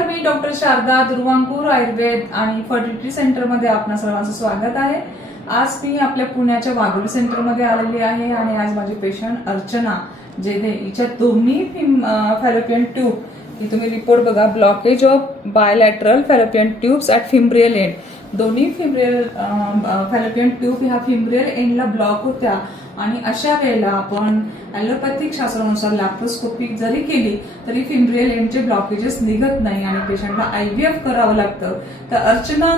नमस्कार मी डॉक्टर शारदा दुर्वांकूर आयुर्वेद आणि फर्टिलिटी सेंटरमध्ये आपणा सर्वांचं स्वागत आहे. आज मी आपल्या पुण्याच्या वाघोली सेंटरमध्ये आलेली आहे आणि आज माझी पेशंट अर्चना जे हिच्या दोन्ही फॅलोपियन ट्यूब की तुम्ही रिपोर्ट बघा blockage of bilateral fallopian tubes at fimbrial end दोन्ही फिम्ब्रियल फॅलोपियन ट्यूब ह्या फिम्ब्रियल एंडला ब्लॉक होत्या. आणि अशा वेळेला आपण ॲलोपॅथिक शास्त्रानुसार लॅप्रोस्कोपी जरी केली तरी फिम्ब्रियल एंडचे ब्लॉकेजेस निघत नाही आणि पेशंटला आयव्हीएफ करावं लागतं. तर अर्चना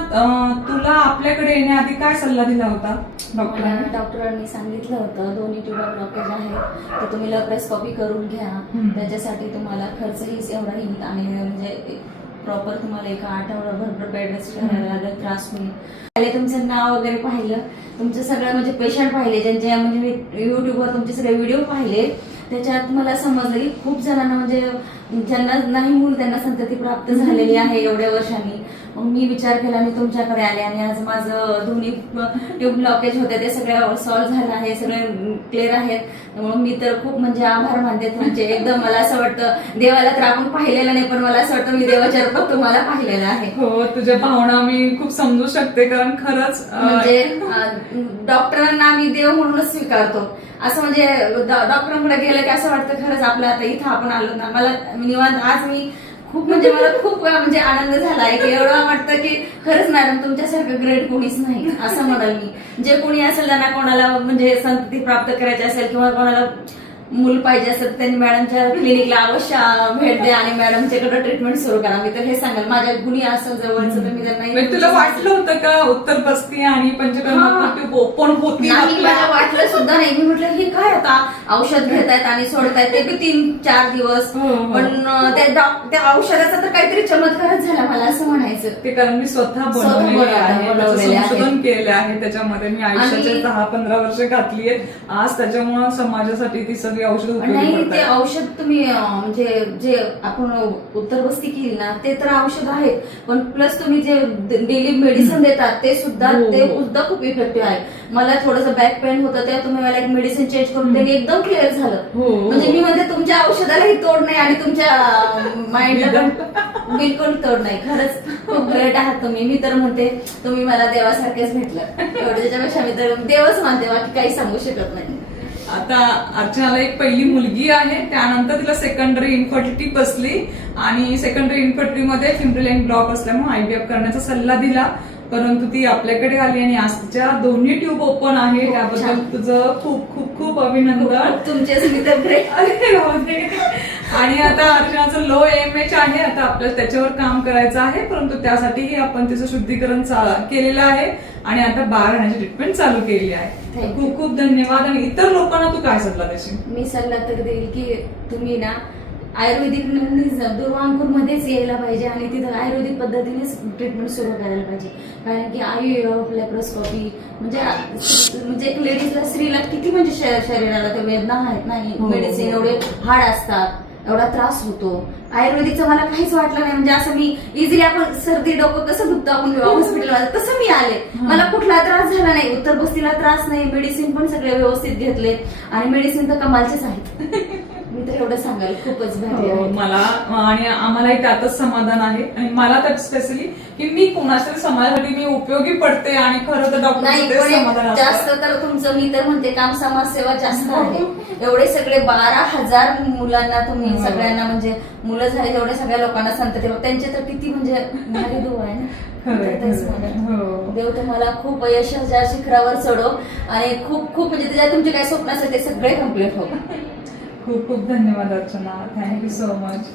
तुला आपल्याकडे येण्याआधी काय सल्ला दिला होता? डॉक्टरांनी डॉक्टरांनी सांगितलं होतं दोन्ही ट्युबर ब्लॉकेज आहे तर तुम्ही लॅप्रोस्कोपी करून घ्या. त्याच्यासाठी तुम्हाला खर्चही एवढा येईल आणि म्हणजे प्रॉपर तुम्हाला एका आठवडाभर बेड रेस्ट करायला लागला त्रास होईल. पहिले तुमचं नाव वगैरे पाहिलं तुमचं सगळं म्हणजे पेशंट पाहिले ज्यांचे म्हणजे मी युट्यूबवर तुमचे सगळे व्हिडिओ पाहिले त्याच्यात मला समजलं की खूप जणांना म्हणजे ज्यांना नाही मूल त्यांना संतती प्राप्त झालेली आहे एवढ्या वर्षांनी. मग मी विचार केला मी तुमच्याकडे आले आणि आज माझं दोन्ही ट्यूब ब्लॉकेज होते ते सगळे सॉल्व्ह झालं आहे सगळे क्लिअर आहेत. त्यामुळे मी तर खूप म्हणजे आभार मानते तुमचे. एकदम मला असं वाटतं देवाला तर आपण पाहिलेलं नाही पण मला असं वाटतं मी देवाच्या रूपात तुम्हाला पाहिलेलं आहे. हो तुझ्या भावना मी खूप समजू शकते कारण खरंच म्हणजे डॉक्टरांना आम्ही देव म्हणूनच स्वीकारतो. असं म्हणजे डॉक्टरांकडे गेलं की असं वाटतं खरंच आपलं आता इथं आपण आलो ना. मला निवांत आज मी खूप म्हणजे मला खूप म्हणजे आनंद झाला. आहे की एवढं वाटतं की खरंच मॅडम तुमच्यासारखं ग्रेट कोणीच नाही असं म्हणाल मी. जे कोणी असेल त्यांना कोणाला म्हणजे संतती प्राप्त करायची असेल किंवा कोणाला मूल पाहिजे असेल त्यांनी मॅडमच्या क्लिनिकला अवश्य भेट द्या आणि मॅडमच्याकडे ट्रीटमेंट सुरू करा. मी तर हे सांगाल माझ्या गुणी असेल जवळचं तर मी त्यांना म्हणजे तुला वाटलं होतं का उत्तर बस्ती आणि. पंचकर्मा ओपन होती मला वाटलं सुद्धा नाही. मी म्हटलं हे काय आता? औषध घेतायत आणि सोडतायत. ते बी तीन चार दिवस. हो, हो. पण त्या औषधाचा तर काहीतरी चमत्कारच झाला मला असं म्हणायचं. ते कारण मी स्वतः बनवलेले बनवलं- आहे. आहे. संशोधन केलेलं आहे. त्याच्यामध्ये मी आयुष्याचे दहा पंधरा वर्ष घातली आहेत. आज त्याच्यामुळे समाजासाठी ती सगळी औषधं उपयोगी नाही ते औषध तुम्ही म्हणजे जे आपण उत्तर बस्ती केली ना ते तर औषध आहेत. पण प्लस तुम्ही जे डेली मेडिसिन देतात ते सुद्धा हो. ते सुद्धा खूप इफेक्टिव्ह आहे. मला थोडंसं बॅक पेन होतं तेव्हा तुम्ही मला एक मेडिसिन चेंज करून त्यांनी एकदम क्लिअर झालं. हो. म्हणजे मी म्हणते तुमच्या औषधालाही तोड नाही आणि तुमच्या माइंडला बिलकुल तोड नाही. खरंच खूप ग्रेट आहात तुम्ही. मी तर म्हणते तुम्ही मला देवासारखेच भेटलं. एवढं त्याच्यापेक्षा मी तर देवच मानते बाकी काही सांगू शकत नाही. आता अर्चनाला एक पहिली मुलगी आहे त्यानंतर तिला सेकंडरी इन्फर्टिलिटी बसली आणि सेकंडरी इन्फर्टिलिटी मध्ये फिम्ब्रिलाईन ब्लॉक असल्यामुळे आयव्हीएफ करण्याचा सल्ला दिला. परंतु ती आपल्याकडे आली आणि आज तिच्या दोन्ही ट्यूब ओपन आहे. त्याबद्दल. तुझं खूप खूप खूप अभिनंदन. तुमचेच आणि आता अर्चनाचं लो एम एच आहे. आता आपल्याला त्याच्यावर काम करायचं आहे. परंतु त्यासाठीही आपण त्याचं शुद्धीकरण केलेलं आहे. आणि आता राहण्याची ट्रीटमेंट चालू केली आहे. खूप खूप धन्यवाद. आणि इतर लोकांना तू काय सल्ला देशील? मी सल्ला तर देईल की तुम्ही ना आयुर्वेदिक दुर्वांकूर मध्येच यायला पाहिजे आणि तिथं आयुर्वेदिक पद्धतीनेच ट्रीटमेंट सुरू करायला पाहिजे. कारण की आयु लेप्रोस्कॉपी म्हणजे म्हणजे एक लेडीजला स्त्रीला किती म्हणजे शरीराला ते वेदना आहेत नाही हो. मेडिसिन एवढे हाड असतात. एवढा त्रास होतो. आयुर्वेदिकचं मला काहीच वाटलं नाही. म्हणजे असं मी इझिली आपण सर्दी डोकं कसं दुखतो आपण हॉस्पिटलमध्ये तसं मी आले. मला कुठला त्रास झाला नाही. उत्तर बस्तीला त्रास नाही. मेडिसिन पण सगळे व्यवस्थित घेतले. आणि मेडिसिन तर कमालचेच आहेत. मी तर एवढं सांगाल खूपच भारी हो, आहे मला आणि आम्हालाही त्यातच समाधान आहे आणि मला तर स्पेशली की मी कोणाच्या समाजासाठी मी उपयोगी पडते आणि खरं तर नाही डॉक्टर पण समाधान एक असतं. जास्त तर तुमचं मी तर म्हणते काम समाजसेवा जास्त आहे एवढे सगळे बारा हजार मुलांना तुम्ही हो. सगळ्यांना म्हणजे मुलं झाले एवढे सगळ्या लोकांना संतती त्यांचे तर किती म्हणजे भारी देव आहे ना खरंय, तर तेच खरंय. म्हणेन. हो. देव तुम्हाला खूप यशाच्या शिखरावर चढो आणि खूप खूप म्हणजे त्याच्यात तुमचे काय स्वप्न असेल ते सगळे कंप्लीट हो खूप खूप धन्यवाद अर्चना. Thank you so much